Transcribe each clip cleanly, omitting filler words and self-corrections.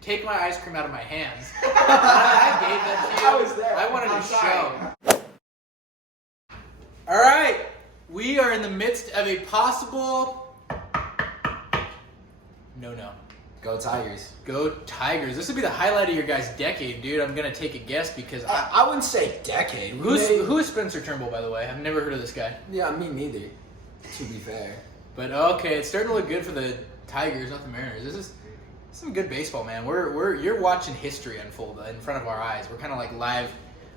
take my ice cream out of my hands. I gave that to you. I was there. I wanted to show. All right, we are in the midst of a possible no. Go Tigers. Go Tigers. This would be the highlight of your guys' decade, dude. I'm going to take a guess because I wouldn't say decade. Who is Spencer Turnbull, by the way? I've never heard of this guy. Yeah, me neither, to be fair. But okay, it's starting to look good for the Tigers, not the Mariners. This is some good baseball, man. You're watching history unfold in front of our eyes. We're kind of like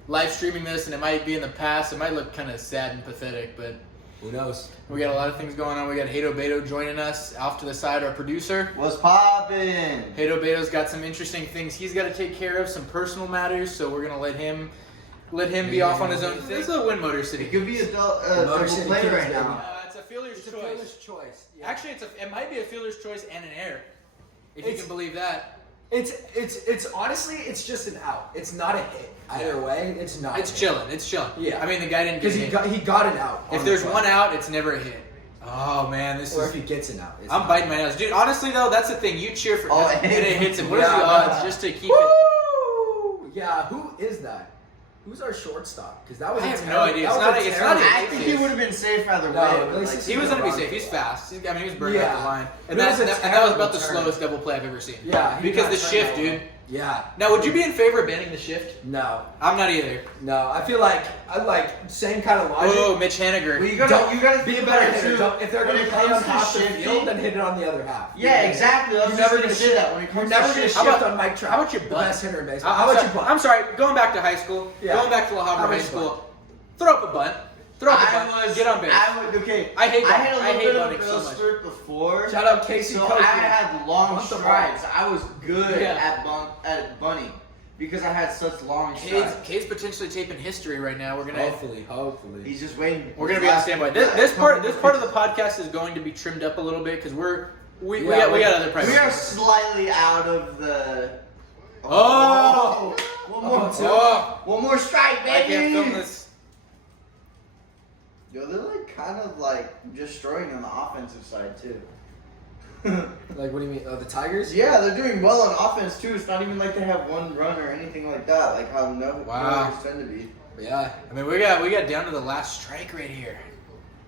live streaming this, and it might be in the past. It might look kind of sad and pathetic, but who knows? We got a lot of things going on. We got Hato Beto joining us off to the side, our producer. What's poppin'? Hato Beto's got some interesting things he's got to take care of, some personal matters, so we're gonna let him be off on his own. It's a win, Motor City. It could be a double play right now. It's a fielder's choice. Fielder's choice. Yeah. Actually, it might be a fielder's choice and an error, if you can believe that. It's honestly, it's just an out. It's not a hit. Either way, it's not. It's chilling. It's chilling. Yeah. I mean, the guy didn't get because he got an out. If there's one out, it's never a hit. Oh man, if he gets an out. I'm biting my nails, dude. Honestly though, that's the thing. You cheer for and it hits him. What are the odds just to keep it? Yeah, who is that? Who's our shortstop? Because that was I have no idea. It's not. I think he would have been safe either way. He was gonna be safe. He's fast. He was burning up the line, and that was about the slowest double play I've ever seen. Yeah, because the shift, dude. Yeah. Now, would you be in favor of banning the shift? No. I'm not either. No, I feel like same kind of logic. Oh, Mitch Haniger. Well, you gotta be a better hitter. If they're gonna play on half the field, then hit it on the other half. Yeah, exactly. You're never gonna say that when it comes to shift on Mike Trout. How about your butt? The best hitter in baseball. How about your butt? I'm sorry. Going back to high school. Yeah. Going back to La Habra High School. Throw up a bunt. Get on base. I hate that. I hate bunting so much. Before. Shout out Casey. So I had long strides. I was good at bunting because I had such long strides. Cade's potentially taping history right now. We're gonna hopefully. He's just waiting. We're gonna be on standby. This part of the podcast is going to be trimmed up a little bit because we got other priorities. We are slightly out of the. One more strike, baby. I can't film this. Yo, they're like kind of like destroying on the offensive side too. Like, what do you mean? Oh, the Tigers? Yeah, they're doing well on offense too. It's not even like they have one run or anything like that. Like how no tend to be. Yeah. I mean, we got down to the last strike right here.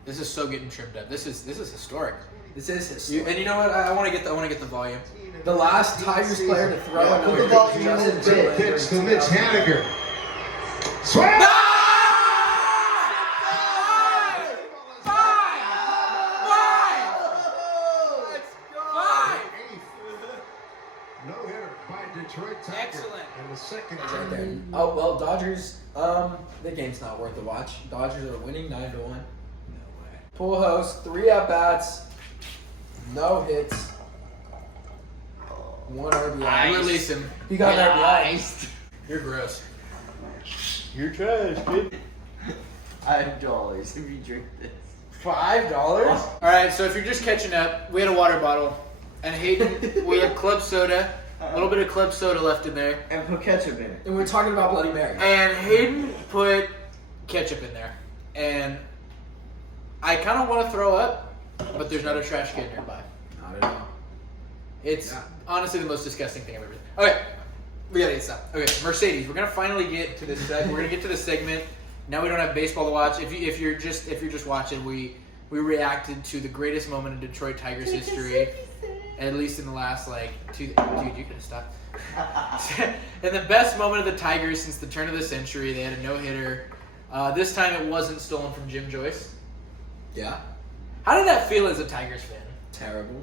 This is so getting trimmed up. This is historic. This is historic. And you know what? I want to get the volume. The last Tigers player to throw put the volume a little bit. Pitch to Mitch Haniger. Swing! Excellent. And the second right there. Oh well, Dodgers. The game's not worth the watch. Dodgers are winning 9-1. No way. Full host, 3 at bats, no hits, 1 RBI. Release him. He got an RBI. You're gross. You're trash, kid. $5 if you drink this. $5? All right. So if you're just catching up, we had a water bottle, and Hayden, we had club soda. A little bit of club soda left in there. And put ketchup in it. And we're talking about Bloody Mary. And Hayden put ketchup in there. And I kind of want to throw up, but there's not a trash can nearby. Not at all. It's honestly the most disgusting thing I've ever seen. Okay, we gotta get stuff. Okay, Mercedes. We're gonna finally get to this. We're gonna get to this segment. Now we don't have baseball to watch. If you're just watching, we reacted to the greatest moment in Detroit Tigers history. At least in the last, dude, you could have stopped. And the best moment of the Tigers since the turn of the century. They had a no-hitter. This time it wasn't stolen from Jim Joyce. Yeah. How did that feel as a Tigers fan? Terrible.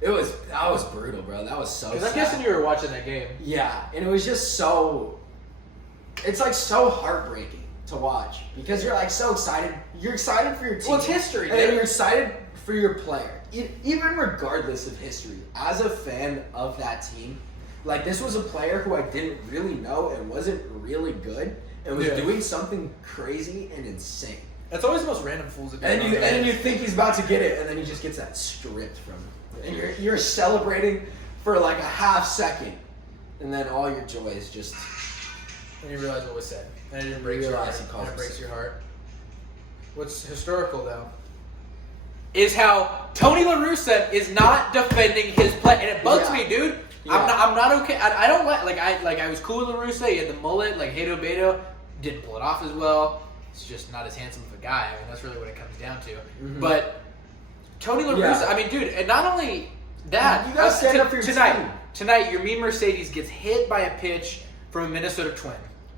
That was brutal, bro. That was so sad. Because I'm guessing you were watching that game. Yeah, and it was just so... It's, so heartbreaking to watch. Because you're, so excited. You're excited for your team. Well, it's history, and dude. then you're excited for your player. Even regardless of history, as a fan of that team, this was a player who I didn't really know and wasn't really good and was doing something crazy and insane. That's always the most random fools that do. And then you think he's about to get it, and then he just gets that stripped from him. And you're celebrating for a half second, and then all your joy is just... And you realize what was said. And it breaks your heart. And it breaks your heart. What's historical, though, is how Tony La Russa is not defending his play. And it bugs me, dude. I'm not okay. I don't like I was cool with Russa. He had the mullet, like Hato Beto. Didn't pull it off as well. He's just not as handsome of a guy. I mean, that's really what it comes down to. Mm-hmm. But Tony La Russa, I mean, dude, and not only that, you gotta stand up for your team. Tonight, your mean Mercedes gets hit by a pitch from a Minnesota Twin.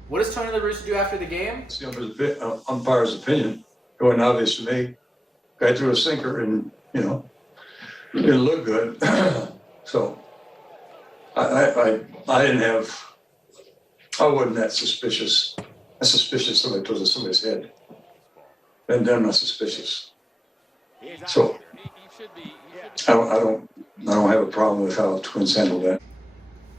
What does Tony La Russa do after the game? It's the umpire's opinion. Going obvious to me. Guy threw a sinker and, it didn't look good. So I wasn't that suspicious. I'm suspicious somebody throws at somebody's head. And then I'm not suspicious. So I don't have a problem with how the Twins handle that.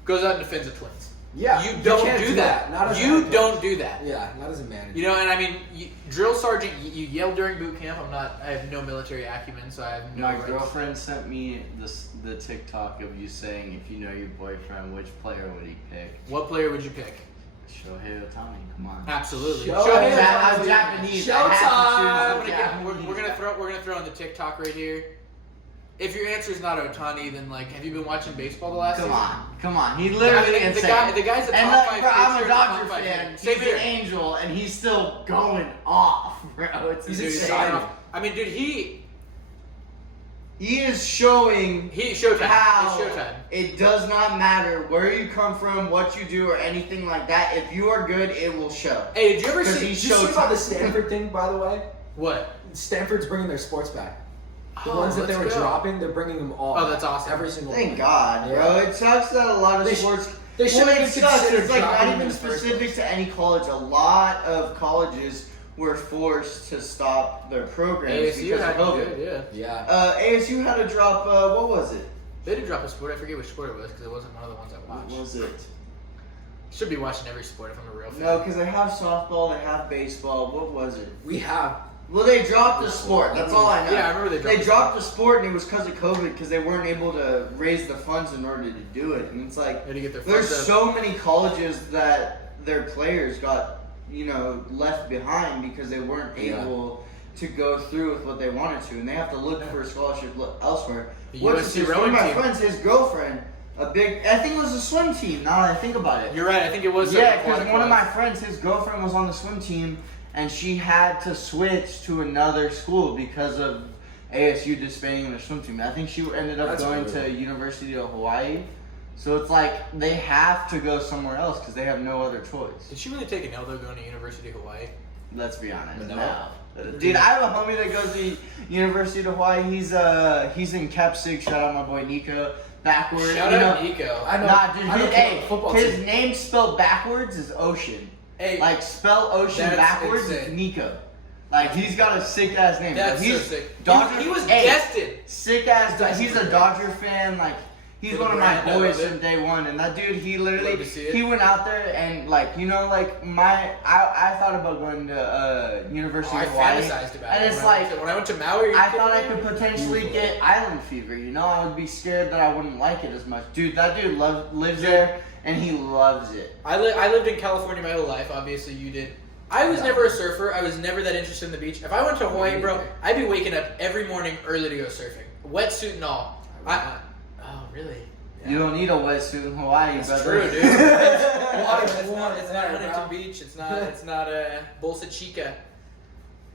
Goes out and defends the Twins. Yeah, you don't do that. You don't do that. Yeah, not as a manager. And I mean, drill sergeant, you yelled during boot camp. I have no military acumen, so I have no. My girlfriend sent me the TikTok of you saying, if you know your boyfriend, which player would he pick? What player would you pick? Shohei Ohtani. Come on. Absolutely. I'm Japanese. Showtime. We're gonna throw on the TikTok right here. If your answer is not Ohtani, then have you been watching baseball the last season? Come on. He literally the guy's a top 5 pitcher. I'm a Dodger fan. Same He's here. an angel, and he's still going off, bro. He's insane. I mean, dude, he is showing Showtime. how It's Showtime. it does not matter where you come from, what you do, or anything like that. If you are good, it will show. Hey, did you ever Did you see about the Stanford thing, by the way? What? Stanford's bringing their sports back. The ones that they were dropping, they're bringing them all. Oh, that's awesome. Every single one. Thank God, bro. It sucks that a lot of sports. They should have sucks. It's not even specific to any college. A lot of colleges were forced to stop their programs ASU because of had COVID. Yeah. ASU had to drop. What was it? They did drop a sport. I forget which sport it was because it wasn't one of the ones I watched. What was it? Should be watching every sport if I'm a real fan. No, because they have softball, they have baseball. What was it? We have. Well, they dropped the sport. That's all I know. Yeah, I remember they dropped the sport, and it was because of COVID, because they weren't able to raise the funds in order to do it. And it's like, They had to get their there's funds up. so many colleges that their players got, left behind because they weren't able to go through with what they wanted to, and they have to look for a scholarship elsewhere. The One USC of rowing my team. friends, his girlfriend, I think it was a swim team. Now that I think about it. You're right. I think it was. Yeah, because one of my friends, his girlfriend was on the swim team, and she had to switch to another school because of ASU disbanding their swim team. I think she ended up going to University of Hawaii. So it's like they have to go somewhere else because they have no other choice. Did she really take an L though going to University of Hawaii? Let's be honest. No. Dude, I have a homie that goes to University of Hawaii. He's in Cap Sig. Shout out my boy Nico. Backwards. Shout out Nico. I know. Nah, dude, I know football his team. name spelled backwards is Ocean. Hey, Like, spell Ocean That's backwards is insane. Nico. Like, he's got a sick ass name. that's he's so sick. Dodger, He was hey, destined. sick ass. He's a Dodger fan. Like, he's For the one of my brand, I boys love it. from day one. And that dude, he Love literally to see it. he went out there and I thought about going to University I of Hawaii. fantasized about And it. it's when I went to Maui. I thought I could potentially get island fever. I would be scared that I wouldn't like it as much. Dude, that dude lives there and he loves it. I lived in California my whole life. Obviously, you did. I was never a surfer. I was never that interested in the beach. If I went to Hawaii, bro, I'd be waking up every morning early to go surfing, wetsuit and all. Oh, really? You don't need a wetsuit in Hawaii, That's brother. true, dude. It's not Huntington Beach. It's not Bolsa Chica.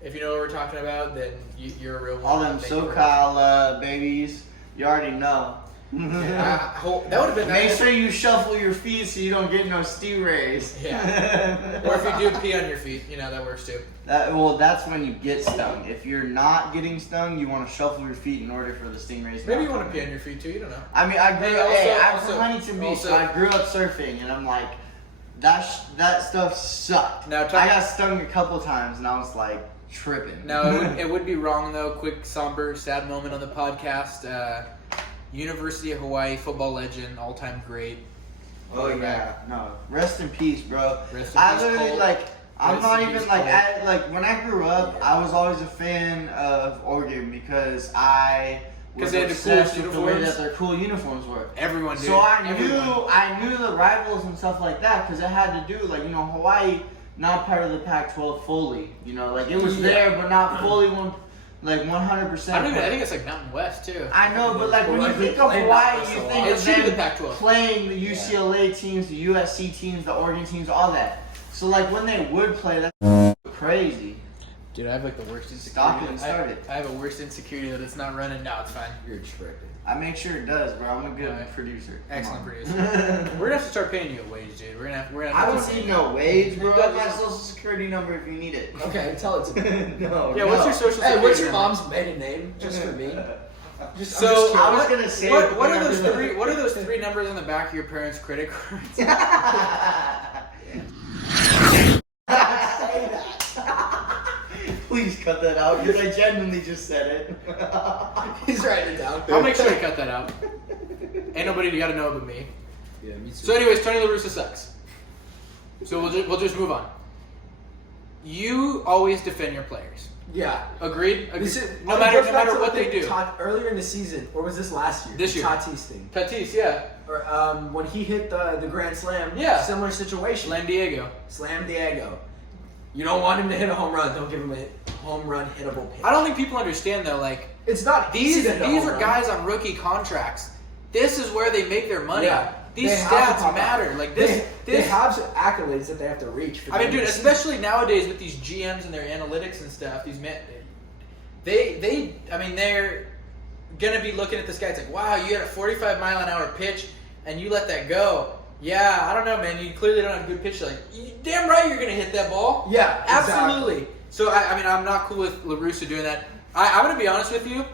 If you know what we're talking about, then you're a real one. All them Thank you very SoCal babies, you already know. much. That would have been Make nice. sure you shuffle your feet so you don't get no stingrays. Yeah. Or if you do pee on your feet, that works too. That's when you get stung. If you're not getting stung, you want to shuffle your feet in order for the stingrays. Maybe not you want to come pee in. on your feet too. You don't know. I mean, I'm Also- from Huntington Beach, so also- I grew up surfing, and I'm like, that stuff sucked. Now, I got stung a couple times, and I was like tripping. Now it would be wrong though. Quick somber, sad moment on the podcast. University of Hawaii football legend, all-time great. Oh yeah, no. Rest in peace, bro. Rest in I peace, literally Cole. I'm Rest not in even peace, like Cole. when I grew up, I was always a fan of Oregon because I was they had the obsessed coolest with the way uniforms? that their cool uniforms were. Everyone did. So I Everyone. knew the rivals and stuff like that because it had to do Hawaii not part of the Pac-12 fully. It was there but not fully. Like 100%. I think it's like Mountain West too. I know, but like when Well, you they think of play Hawaii, that for you so think long. It of should be the them Pac-12. playing the UCLA teams, the USC teams, the Oregon teams, all that. So like when they would play, that's crazy. Dude, I have like the worst insecurity. Stop it and start it. I have a worst insecurity that it's not running. No, it's fine. You're tripping. I make sure it does, bro. I'm a good Alright. producer. Come Excellent on. producer. We're gonna have to start paying you a wage, dude. We're gonna have I to don't need no wage, bro. I got my social security number if you need it. Okay, tell it to me. No. Yeah, what's your social security Hey, what's your number? mom's maiden name? Just for me. Just, So I'm just I was curious. gonna say what are whenever those the- three? What are those three numbers on the back of your parents' credit cards? Say that. Please cut that out because I genuinely just said it. He's writing it down. I'll make sure to cut that out. Ain't nobody got to know but me. Yeah, me too. So, anyways, Tony La Russa sucks. So we'll just move on. You always defend your players. Yeah. Agreed? This is, no it matter goes back to what they thing do. Earlier in the season, or was this last year? This year. Tatis thing. Tatis, yeah. Or when he hit the grand slam. Yeah. Similar situation. Slam Diego. Slam Diego. You don't want him to hit a home run. Don't give him a home run hittable pitch. I don't think people understand though. Like It's not these easy to hit a home are run. guys on rookie contracts. This is where they make their money. Yeah. These They have to stats pop matter. out. Like this. They have some accolades that they have to reach. For I mean, them dude, to see. especially nowadays with these GMs and their analytics and stuff. These men, I mean, they're gonna be looking at this guy. It's like, wow, you had a 45-mile-an-hour pitch and you let that go. Yeah, I don't know, man. You clearly don't have a good pitch. Like, damn right, you're gonna hit that ball. Yeah, absolutely. exactly. So I mean, I'm not cool with La Russa doing that. I'm gonna be honest with you.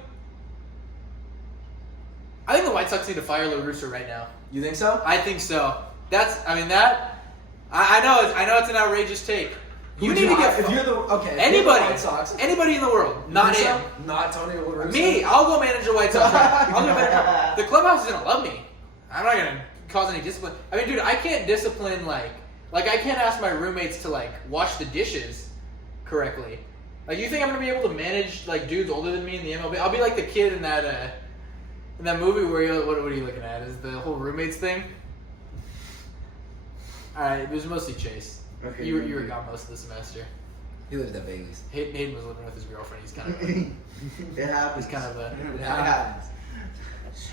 I think the White Sox need to fire La Russa right now. You think so? I think so. I know it's an outrageous take. You need to get if you're the okay. if anybody, you're the White Sox, anybody in the world, not you think him. so? Not Tony La Russa. Me, I'll go manage the White Sox. I'll go manage. The clubhouse is gonna love me. I'm not gonna cause any discipline. I mean, dude, I can't discipline like I can't ask my roommates to like wash the dishes correctly. Like, you think I'm gonna be able to manage like dudes older than me in the MLB? I'll be like the kid in that movie where what are you looking at? Is the whole roommates thing? All right, it was mostly Chase. Okay, you were gone most of the semester. He lives at Vegas. Hayden was living with his girlfriend. He's kind of It happens. he's kind of a. It happens.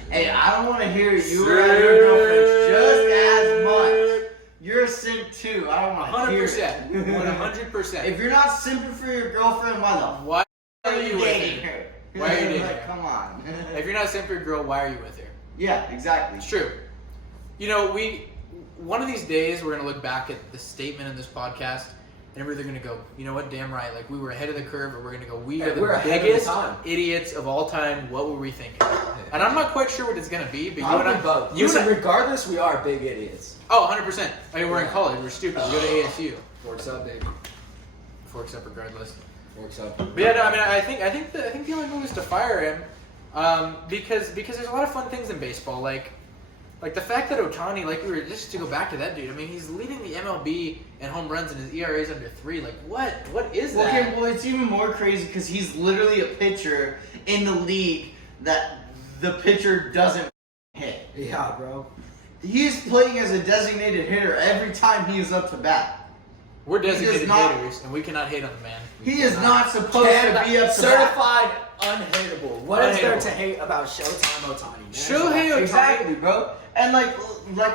Hey, I don't want to hear you around your girlfriend just as much. You're a simp too. I don't want to hear 100%. it. 100%. If you're not simping for your girlfriend, why the Why f are you with dating her? her? Why are you dating Like, her? come on. If you're not a simp for your girl, why are you with her? Yeah, exactly. It's true. You know, one of these days we're gonna look back at the statement in this podcast, and we're either gonna go, you know what, damn right, like we were ahead of the curve, or we're gonna go, we Hey, are we're the ahead of the biggest time. idiots of all time. What were we thinking? And I'm not quite sure what it's gonna be, but you and Probably I, both. you and Listen, I, regardless, we are big idiots. oh, 100%. I mean, we're in Yeah. college, we're stupid. We go to ASU. Forks up, baby. Forks up regardless. Forks up. But yeah, no, I mean, I think the only move is to fire him, because there's a lot of fun things in baseball, like the fact that Ohtani, like we were just to go back to that dude. I mean, he's leading the MLB in home runs, and his ERA is under 3. Like, what is that? Okay, well, it's even more crazy because he's literally a pitcher in the league that the pitcher doesn't hit. Yeah, bro. He's playing as a designated hitter every time he is up to bat. We're designated not- haters, and we cannot hate on the man. He is not supposed to be up to bat. Certified unhateable. What is there Unhateable. to hate about Showtime Ohtani, man? Shohei Ohtani. Exactly, bro. And like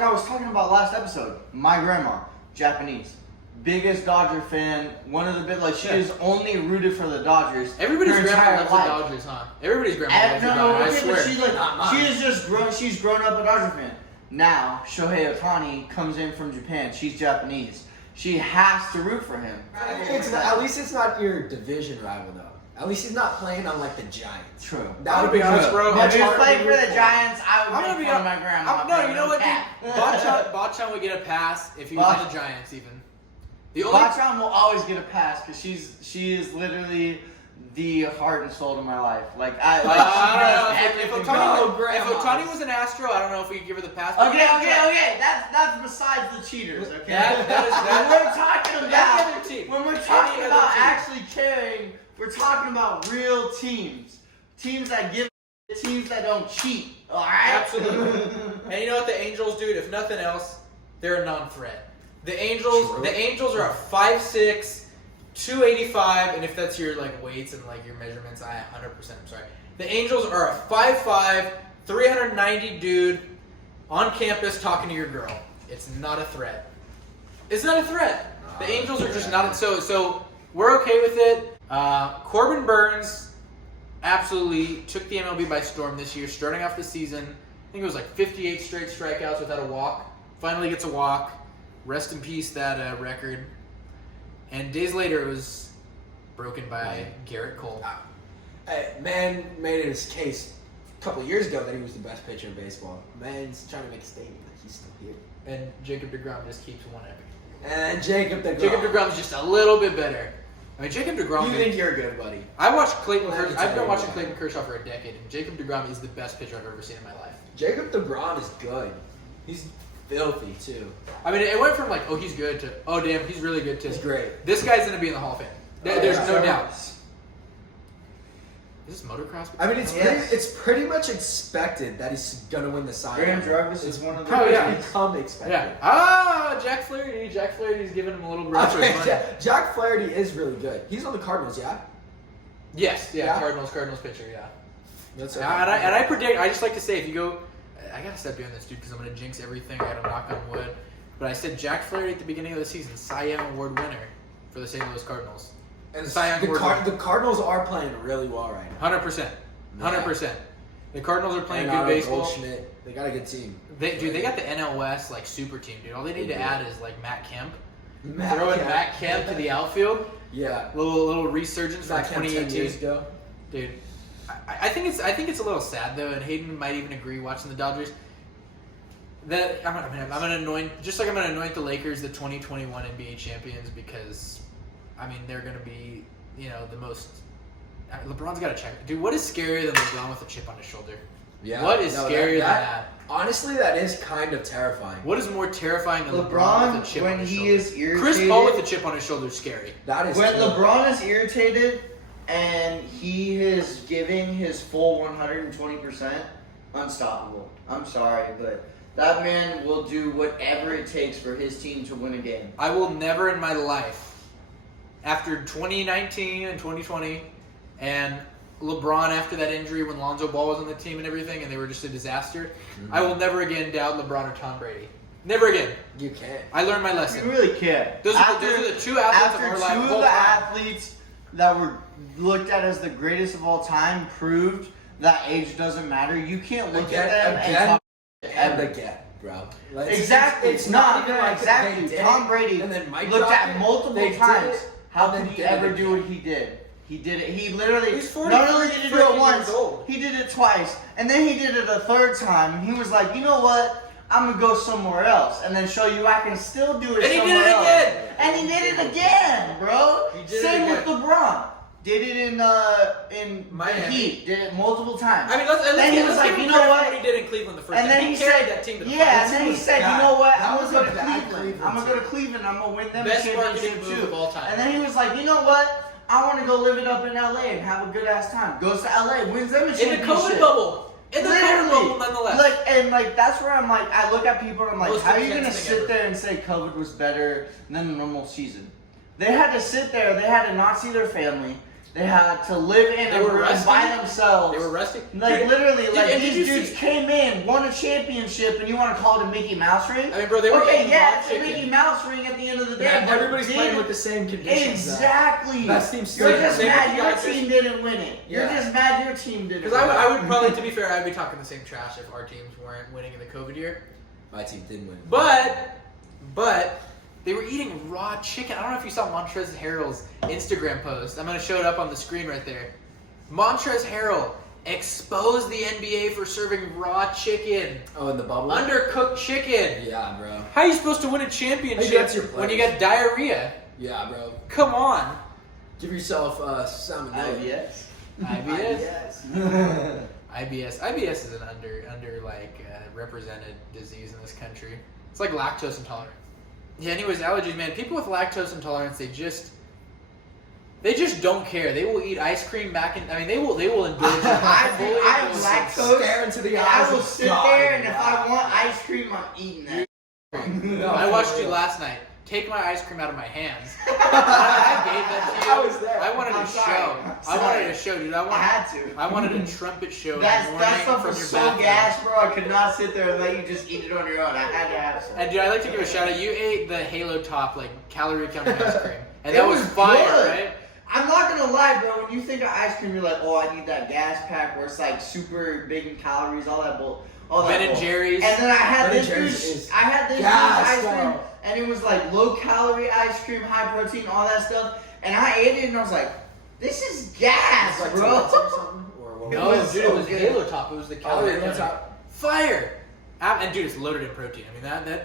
I was talking about last episode, my grandma, Japanese, biggest Dodger fan. One of the big, like she is only rooted for the Dodgers. Everybody's her grandma entire loves the life. Dodgers, huh? Everybody's grandma loves And, the no, Dodgers. I okay, swear. but she's like, Not mine. she is just grown. She's grown up a Dodger fan. Now Shohei Ohtani comes in from Japan. She's Japanese. She has to root for him. At least it's not your division rival, though. At least he's not playing on like the Giants. True. That would I'll be honest, good. bro. Much If he was harder playing to for root the Giants, I would I'm gonna make be fun of honest. my grandma. No, you know what, Cat. dude? Bachan would get a pass if he was on the Giants, even. The only Bachan will always get a pass because she is literally the heart and soul of my life. Like I she don't know. does If everything Ohtani, right. if Ohtani was an Astro, I don't know if we could give her the pass. but Okay. That's besides the cheaters. Okay. That When we're talking Any about other team. when we're Any talking other about team. actually caring, we're talking about real teams that give, teams that don't cheat. All right. Absolutely. And you know what the Angels, dude? If nothing else, they're a non-threat. The Angels are a 5'6", 285, and if that's your like weights and like your measurements, I 100%. I'm sorry. The Angels are a 5'5", 390 dude on campus talking to your girl. It's not a threat. It's not a threat. The Angels are just not. So we're okay with it. Corbin Burns absolutely took the MLB by storm this year, starting off the season. I think it was like 58 straight strikeouts without a walk. Finally gets a walk. Rest in peace, that record. And days later, it was broken by Garrett Cole. Man made it his case a couple of years ago that he was the best pitcher in baseball. Man's trying to make a statement that he's still here. And Jacob deGrom just keeps one epic. And Jacob deGrom. Jacob deGrom's just a little bit better. I mean, Jacob deGrom. You think you're good, buddy? I watched Clayton Kershaw. I've been watching why. Clayton Kershaw for a decade, and Jacob deGrom is the best pitcher I've ever seen in my life. Jacob deGrom is good. He's filthy too. I mean, it went from like, oh, he's good to, oh, damn, he's really good to. He's great. This guy's going to be in the Hall of Fame. There's no So- doubt. Is this motocross? I mean, Yes. it's pretty much expected that he's gonna win the Cy Young. Graham Jarvis is one of the. Oh, yeah. Become expected. Yeah. Ah, Jack Flaherty. Jack Flaherty's giving him a little run for his money. Jack Flaherty is really good. He's on the Cardinals, yeah. Yes, yeah, Yeah? Cardinals pitcher, yeah. That's And I predict, I just like to say, if you go, I gotta stop doing this, dude, because I'm gonna jinx everything. I gotta knock on wood. But I said Jack Flaherty at the beginning of the season, Cy Young Award winner for the St. Louis Cardinals. And Cy Young Award winner. the Cardinals are playing really well right now. 100%. 100%. The Cardinals are playing And good baseball. Goldschmidt, they got a good team. They got the NL West like super team, dude. All they need They to do. add is like Matt Kemp. Matt Throwing Kemp. Matt Kemp to the outfield. Yeah. Little resurgence from Matt Kemp 10 years 2018. ago. Dude, I think it's a little sad though, and Hayden might even agree watching the Dodgers. That I'm gonna anoint, just like I'm gonna anoint the Lakers the 2021 NBA champions, because I mean they're gonna be, the most. LeBron's got to check. Dude, what is scarier than LeBron with a chip on his shoulder? Yeah. What is scarier than that? Honestly, that is kind of terrifying. What is more terrifying than LeBron with a chip on when his he shoulder? is irritated. Chris Paul with a chip on his shoulder is scary. That is When true. LeBron is irritated and he is giving his full 120%, unstoppable. I'm sorry, but that man will do whatever it takes for his team to win a game. I will never in my life, after 2019 and 2020, and LeBron after that injury when Lonzo Ball was on the team and everything, and they were just a disaster, I will never again doubt LeBron or Tom Brady. Never again. You can't. I learned my You lesson. really can't. Those are the two athletes of After our two life. of whole the time. athletes that were looked at as the greatest of all time proved that age doesn't matter. You can't look at them and talk and again, bro. Like, Exactly. It's not even like exactly. they did Tom it, Brady and then Mike looked dropped at it, multiple they did times. it, How and could then he did it ever do again. what he did? He did it. He literally He's 40 not only did he do it freaking once, years old. he did it twice, and then he did it a third time. And he was like, you know what? I'm gonna go somewhere else, and then show you I can still do it. And he somewhere did it else. again. And he did it again, bro. He did it Same with again. LeBron. Did it in Miami. Heat. Did it multiple times. I mean, let's Then he was like, give him you know credit for what? what he did in Cleveland the first And time. then He he carried said, that team to the yeah, finals. and then he was said, you bad. know what? That I'm was gonna go a to bad Cleveland. Cleveland I'm gonna go team. to Cleveland. I'm gonna win them Best a marketing championship move too. of all time. And then he was like, you know what? I want to go live it up in LA and have a good ass time. Goes to LA, wins them a In the championship. COVID bubble. In the COVID Literally. bubble, nonetheless. Like that's where I'm like, I look at people and I'm like, Most how are you intense gonna thing sit ever. there and say COVID was better than a normal season? They had to sit there. They had to not see their family. They had to live in They a were room resting. by themselves. They were resting. Like Dude, literally, did- like and did these you dudes see- came in, won a championship, and you want to call it a Mickey Mouse ring? I mean, bro, they were okay, eating yeah, raw it's a chicken. Mickey Mouse ring at the end of the day. Yeah, but everybody's did- playing with the same conditions. Exactly. Best team You're still just Same mad with your Dodgers. team didn't win it. You're Yeah. just mad your team didn't. Because win it. I would probably, to be fair, I'd be talking the same trash if our teams weren't winning in the COVID year. My team didn't win. But they were eating raw chicken. I don't know if you saw Montrezl Harrell's Instagram post. I'm gonna show it up on the screen right there. Montrezl Harrell exposed the NBA for serving raw chicken, Oh, in the bubble. undercooked chicken. Yeah, bro. How are you supposed to win a championship Maybe that's your when you players. got diarrhea? Yeah, bro. Come on. Give yourself salmonella. IBS. IBS. IBS is an under represented disease in this country. It's like lactose intolerant. Yeah. Anyways, allergies, man. People with lactose intolerance, they just don't care. They will eat ice cream they will indulge. I have indulge. lactose. Stare into the And eyes I will of sit God. there, and if I want ice cream, I'm eating that. I watched you last night take my ice cream out of my hands. I gave that to you. I was there. I wanted I'm a sorry. show. I'm I wanted sorry. a show, dude. I had to. I wanted a trumpet show. in the That morning stuff from was your so bathroom. gas, bro. I could not sit there and let you just eat it on your own. I had to have some. And dude, I'd like to give a shout out. You ate the Halo Top, like, calorie counting ice cream. And It that was was fire, good. right? I'm not gonna lie, bro. When you think of ice cream, you're like, oh, I need that gas pack where it's like super big in calories, all that bull. All that Ben and bull. Jerry's. And then I had Ben and this Jerry's dude's, is I had this dude's gas, ice cream, bro. and it was like low calorie ice cream, high protein, all that stuff. And I ate it, and I was like, this is gas, It's like bro. Tourette's or something? Or what No, was dude, so it was good. Halo Top. It was the calorie Halo counting. Top. Fire! And dude, it's loaded in protein. I mean,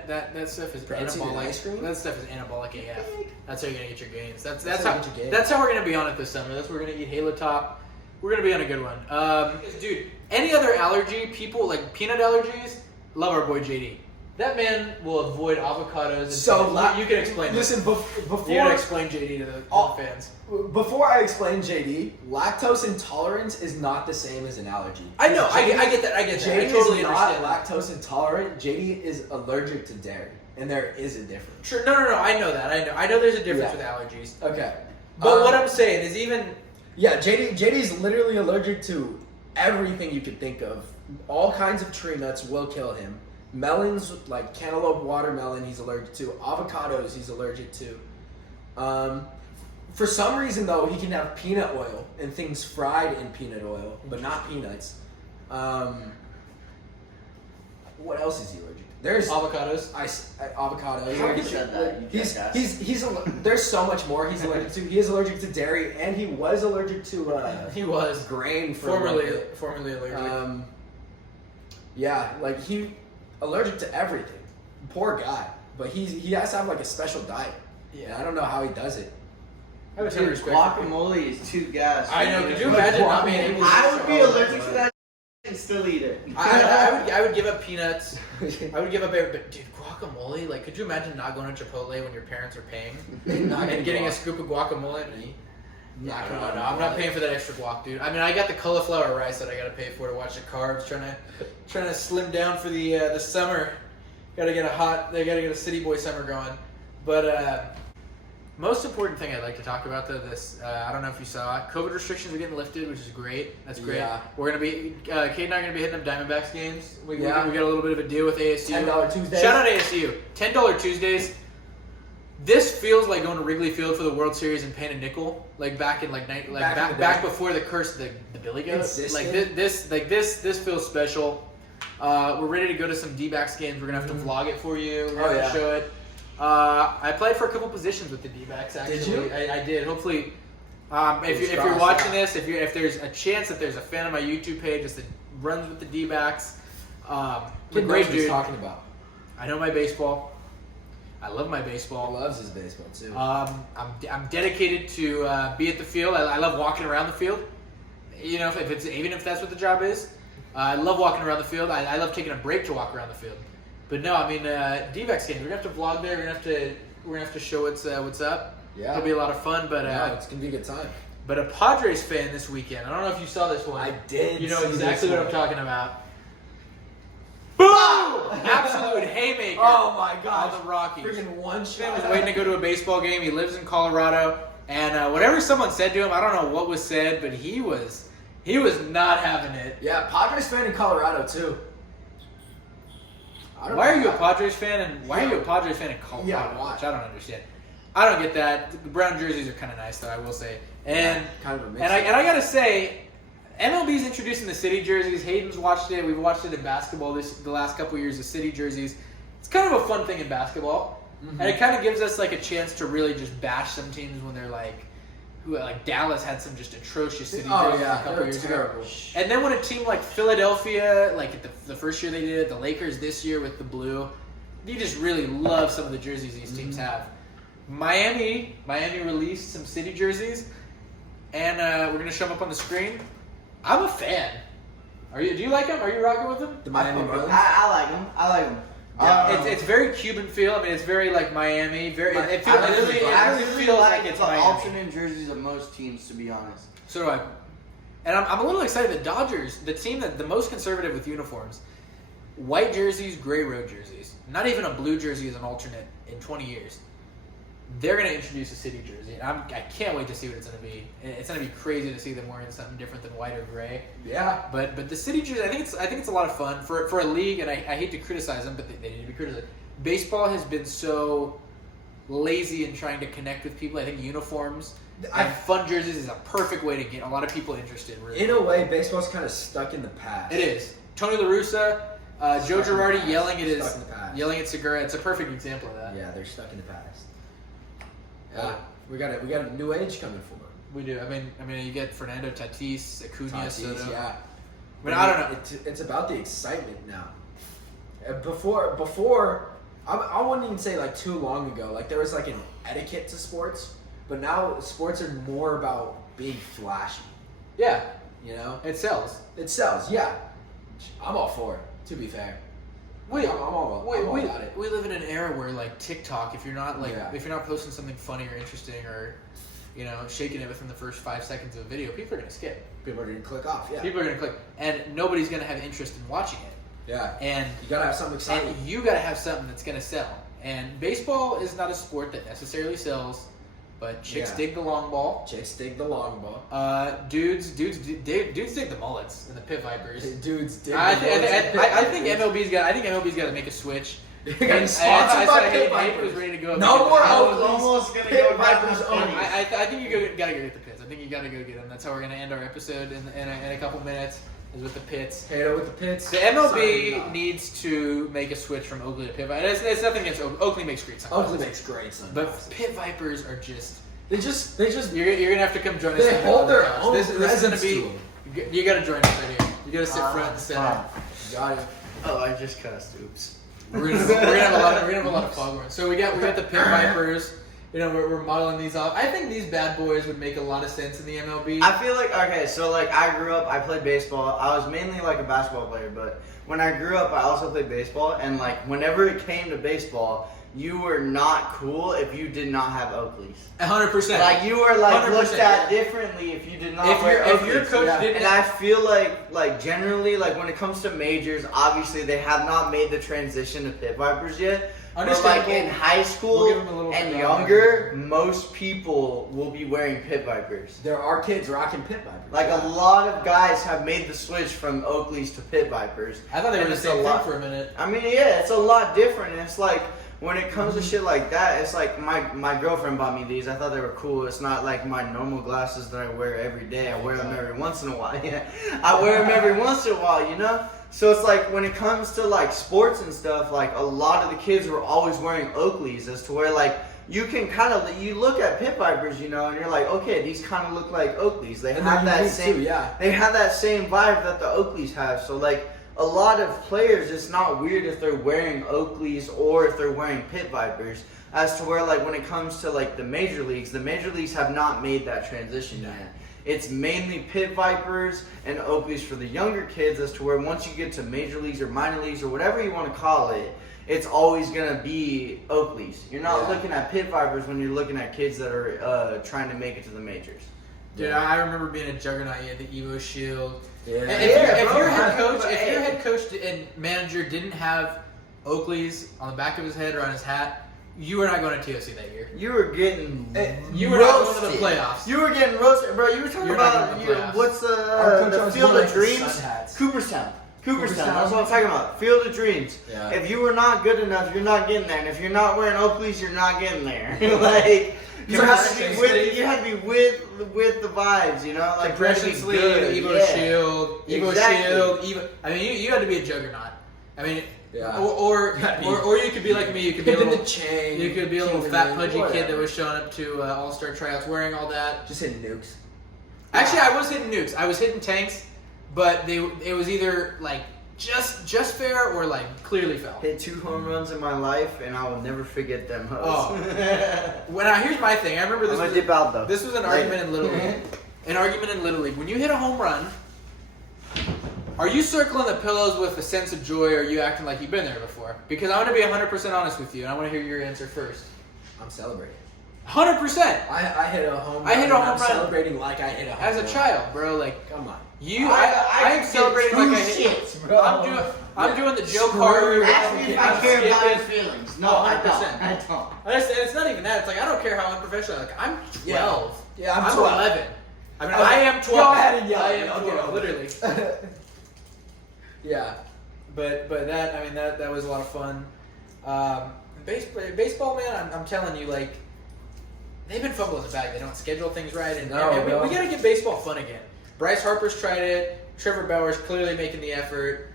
that stuff is Protein in anabolic. ice cream? That stuff is anabolic AF. That's how you're gonna get your gains. That's That's how how you get your gains. that's how we're gonna be on it this summer. That's what we're gonna eat Halo Top. We're gonna be on a good one. Dude, any other allergy? People like peanut allergies. Love our boy JD. That man will avoid avocados. And So peanuts. You can explain. Listen, this. before You gotta explain JD to the fans. Before I explain JD, lactose intolerance is not the same as an allergy. I know. I JD get that. I get that. JD I totally is not understand. that. lactose intolerant. JD is allergic to dairy, and there is a difference. Sure. No. I know that. I know there's a difference Yeah. with allergies. Okay, But what I'm saying is even. yeah, JD's literally allergic to everything you could think of. All kinds of tree nuts will kill him. Melons, like cantaloupe, watermelon, he's allergic to. Avocados, he's allergic to. For some reason, though, he can have peanut oil and things fried in peanut oil, but not peanuts. What else is he allergic to? There's Avocados. avocados. You already said that. You He's jackass. there's so much more he's allergic to. He is allergic to dairy, and he was allergic to He was grain for a little bit. formerly allergic. Yeah, like he allergic to everything. Poor guy, but he has to have like a special diet. And I don't know how he does it. I have a ton of Dude, respect for him. guacamole is too gas. I know. Could you Like imagine not being guacamole. able to? I would be allergic to that and still eat it. I would give up peanuts. I would give up everything. But dude, guacamole. Like, could you imagine not going to Chipotle when your parents are paying and getting a scoop of guacamole and eat? No, I'm not paying for that extra guac, dude. I mean, I got the cauliflower rice that I gotta pay for to watch the carbs. Trying to slim down for the summer. Gotta get a city boy summer going. But most important thing I'd like to talk about though, I don't know if you saw it. COVID restrictions are getting lifted, which is great. That's great. Yeah. We're gonna be Kate and I are gonna be hitting them Diamondbacks games. We Yeah. got a little bit of a deal with ASU. $10 Tuesdays. Shout out ASU. $10 Tuesdays. This feels like going to Wrigley Field for the World Series and paying a nickel, like back in back before the curse of the Billy Goat. Existed. This feels special. We're ready to go to some D-backs games. We're gonna have to vlog it for you. We're gonna show it. I played for a couple positions with the D-backs. Actually, Did you? I did. Hopefully, if you're watching this, if there's a chance that there's a fan of my YouTube page just that runs with the D-backs, Kid great knows what he's dude. talking about. I know my baseball. I love my baseball. Loves his baseball too. I'm dedicated to be at the field. I love walking around the field. You know, if it's even if that's what the job is, I love walking around the field. I love taking a break to walk around the field. But no, I mean D-backs games. We're gonna have to vlog there. We're gonna have to show what's up. Yeah. It'll be a lot of fun. But it's gonna be a good time. but a Padres fan this weekend. I don't know if you saw this one. I did. You know see exactly this what I'm one. talking about. Boom! Absolute haymaker. Oh my gosh. On the Rockies. Freaking one Man shot. was waiting to go to a baseball game. He lives in Colorado, and whatever someone said to him, I don't know what was said, but he was not having it. Yeah, Padres fan in Colorado too. I don't Why know are you a how- Padres fan, and why are you a Padres fan in Colorado? Yeah, why? Which I don't understand. I don't get that. The brown jerseys are kind of nice, though. I will say, and kind of a mix. and I gotta say, MLB's introducing the city jerseys. Hayden's watched it. We've watched it in basketball the last couple of years. The city jerseys. It's kind of a fun thing in basketball, and it kind of gives us like a chance to really just bash some teams when they're like Dallas had some just atrocious city jerseys a couple they're years ago. terrible. And then when a team like Philadelphia, like at the first year they did it, the Lakers this year with the blue, you just really love some of the jerseys these teams have. Miami released some city jerseys, and we're gonna show them up on the screen. I'm a fan. Do you like them? Are you rocking with them? The Miami Marlins. I like them. I like them. It's very Cuban feel. I mean, it's very like Miami. It really I feels like it's the Miami. alternate jerseys of most teams, to be honest. So do I. And I'm a little excited. The Dodgers, the team that the most conservative with uniforms, white jerseys, gray road jerseys. Not even a blue jersey as an alternate in 20 years. they're going to introduce a city jersey, and I can't wait to see what it's going to be. It's going to be crazy to see them wearing something different than white or gray. Yeah. But the city jersey, I think it's a lot of fun for a league, and I hate to criticize them, but they need to be criticized. Baseball has been so lazy in trying to connect with people. I think uniforms and fun jerseys is a perfect way to get a lot of people interested. Really. In a way, baseball's kind of stuck in the past. It is. Tony La Russa, Joe Girardi yelling at Segura. It's a perfect example of that. Yeah, they're stuck in the past. Yeah, we got a new age coming forward. We do. I mean, you get Fernando Tatis, Acuna, Soto. Yeah. But I don't know. It's about the excitement now. Before, I wouldn't even say like too long ago. Like there was like an etiquette to sports, but now sports are more about being flashy. Yeah. You know, It sells. it sells. Yeah, I'm all for it. To be fair, I'm all about it. We live in an era where like TikTok, if you're not Yeah. if you're not posting something funny or interesting or shaking it within the first 5 seconds of a video, people are gonna skip. People are gonna click off. Yeah. People are gonna click, and nobody's gonna have interest in watching it. Yeah. And You gotta have something exciting. and you gotta have something that's gonna sell. And baseball is not a sport that necessarily sells, but chicks Yeah. dig the long ball. Chicks dig the long ball. Dudes dig the mullets and the pit vipers. Dudes dig. I the think balls. MLB's got to make a switch. You're getting sponsored by Pit Vipers. Was ready to go. No more I was Oakleys. almost gonna Pit go Vipers down only. I think you gotta go get the pits. I think you gotta go get them. That's how we're gonna end our episode in a couple minutes. Is with the pits. Hato with the pits. The MLB needs to make a switch from Oakley to Pit Vipers. It's nothing against Oakley. Oakley makes great sunglasses. Oakley makes great sunglasses. But Pit Vipers are just. They just. You're gonna have to come join us. They hold their couch. own This is gonna presence be. to 'em. You gotta join us right here. You gotta sit front and center. Got it. Oh, I just cussed. Oops. We're gonna have a lot of foghorns. So we got the Pit Vipers. We're modeling these off. I think these bad boys would make a lot of sense in the MLB. I feel like, okay, so like I grew up, I played baseball. I was mainly like a basketball player, but when I grew up, I also played baseball. And like whenever it came to baseball, you were not cool if you did not have Oakleys. 100%. Like you were like 100%, looked at differently if you did not wear if Oakleys. your coach didn't. And I feel like generally, like when it comes to majors, obviously they have not made the transition to Pit Vipers yet. But like Understandable. in high We'll school give 'em a little and bit younger, most people will be wearing Pit Vipers. There are kids rocking Pit Vipers. Like a lot of guys have made the switch from Oakleys to Pit Vipers. I thought they were And the it's same a thing lot- for a minute. I mean, yeah, it's a lot different. And it's like when it comes to shit like that, it's like my girlfriend bought me these. I thought they were cool. It's not like my normal glasses that I wear every day. I wear them every once in a while. Yeah, I wear them every once in a while, you know? So it's like when it comes to like sports and stuff, like a lot of the kids were always wearing Oakleys, as to where like you can kind of, you look at Pit Vipers, you know, and you're like, okay, these kind of look like Oakleys. They And have they're that unique same, too, yeah. they have that same vibe that the Oakleys have. So like a lot of players, it's not weird if they're wearing Oakleys or if they're wearing Pit Vipers. As to where like when it comes to like the major leagues have not made that transition yet. It's mainly Pit Vipers and Oakleys for the younger kids, as to where once you get to major leagues or minor leagues or whatever you want to call it, it's always gonna be Oakleys. You're not looking at Pit Vipers when you're looking at kids that are trying to make it to the majors. Dude, I remember being a juggernaut. You had the Evo Shield. Yeah. And Yeah, if bro. your head coach and manager didn't have Oakleys on the back of his head or on his hat, you were not going to TOC that year. You were getting You were not going to the roasted. playoffs. You were getting roasted, bro. You were talking You're not about going to the playoffs. what's Our coach the always Field wore, of like, the Dreams? sun hats. Cooperstown. Cooperstown. That's what I'm talking about. Field of Dreams. Yeah. If you were not good enough, you're not getting there. And if you're not wearing Oakleys, you're not getting there. Like you had to be with the vibes, you know? Like Compression you had to be sleeve, good. Evo Yeah. Shield, Evo Exactly. Shield, Evo. I mean, you had to be a juggernaut. I mean, Yeah. or you could be like me. You could be a Hip in little, the chain. you could be a little King fat of the pudgy ring, kid that whatever. was showing up to all-star tryouts wearing all that. Just hitting nukes. Actually, I was hitting nukes. I was hitting tanks, but it was either like just fair or like clearly foul. Hit 2 home runs in my life, and I will never forget them hoes. Oh. Here's my thing. I remember I'm gonna dip out though. this was an argument in Little League. An argument in Little League. When you hit a home run, are you circling the pillows with a sense of joy, or are you acting like you've been there before? Because I want to be 100% honest with you, and I want to hear your answer first. I'm celebrating. 100%. I hit a home run. I hit a and home I'm run celebrating like I hit a home As a run. child, bro, like Come on. I am celebrating like I hit. shits, bro. I'm doing the Joe Carter. Ask me if I I'm care about his skipping. feelings. No, Oh, I 100%. don't. I don't. And it's not even that. It's like I don't care how unprofessional. Like I'm 12. Yeah, I'm 12. 11. I mean, Okay. I am 12. Go ahead and yell. I am I'll 12, get over literally. Yeah. But that, I mean, that was a lot of fun. Baseball, man, I'm telling you, like, they've been fumbling the bag. They don't schedule things right, and we got to get baseball fun again. Bryce Harper's tried it. Trevor Bauer's clearly making the effort.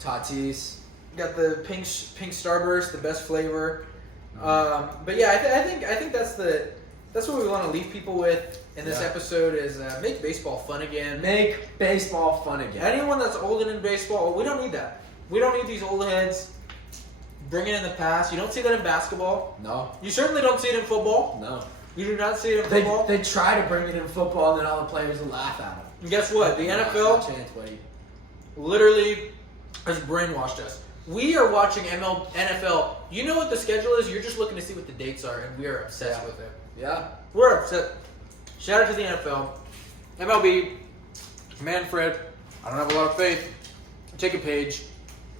Tatis. Got the pink Starburst, the best flavor. But yeah, I think that's what we want to leave people with in this episode is make baseball fun again. Make baseball fun again. Anyone that's old and in baseball, we don't need that. We don't need these old heads bringing in the past. You don't see that in basketball. No. You certainly don't see it in football. No. You do not see it in football. They try to bring it in football, and then all the players will laugh at them. And guess what? The Not NFL a chance, buddy. literally has brainwashed us. We are watching NFL. You know what the schedule is? You're just looking to see what the dates are, and we are obsessed with it. Yeah. We're upset. Shout out to the NFL. MLB. Manfred. I don't have a lot of faith. Take a page.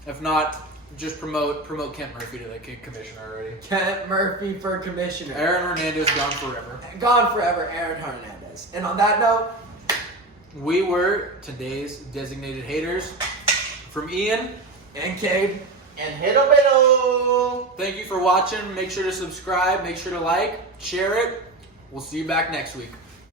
If not, just promote Kent Murphy to the commissioner already. Kent Murphy for commissioner. Aaron Hernandez gone forever. Gone forever, Aaron Hernandez. And on that note, We were today's designated haters. From Ian and Cade. And Hito. Thank you for watching. Make sure to subscribe. Make sure to like, share it. We'll see you back next week.